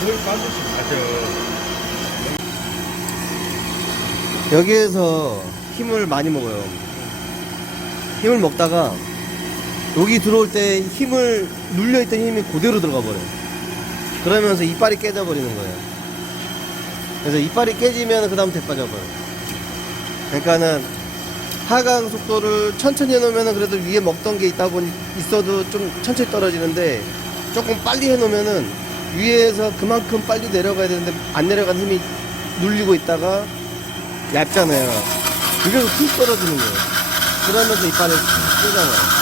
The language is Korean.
그걸 반드시 가져. 여기에서 힘을 많이 먹어요. 힘을 먹다가 여기 들어올 때 힘을 눌려있던 힘이 그대로 들어가 버려요. 그러면서 이빨이 깨져버리는 거예요. 그래서 이빨이 깨지면 그 다음 대빠져버려요. 그러니까는 하강 속도를 천천히 해놓으면 그래도 위에 먹던 게 있어도 좀 천천히 떨어지는데, 조금 빨리 해놓으면은 위에서 그만큼 빨리 내려가야 되는데 안 내려간 힘이 눌리고 있다가 얇잖아요. 그래서 툭 떨어지는 거예요. 그러면서 이빨을 깨잖아요.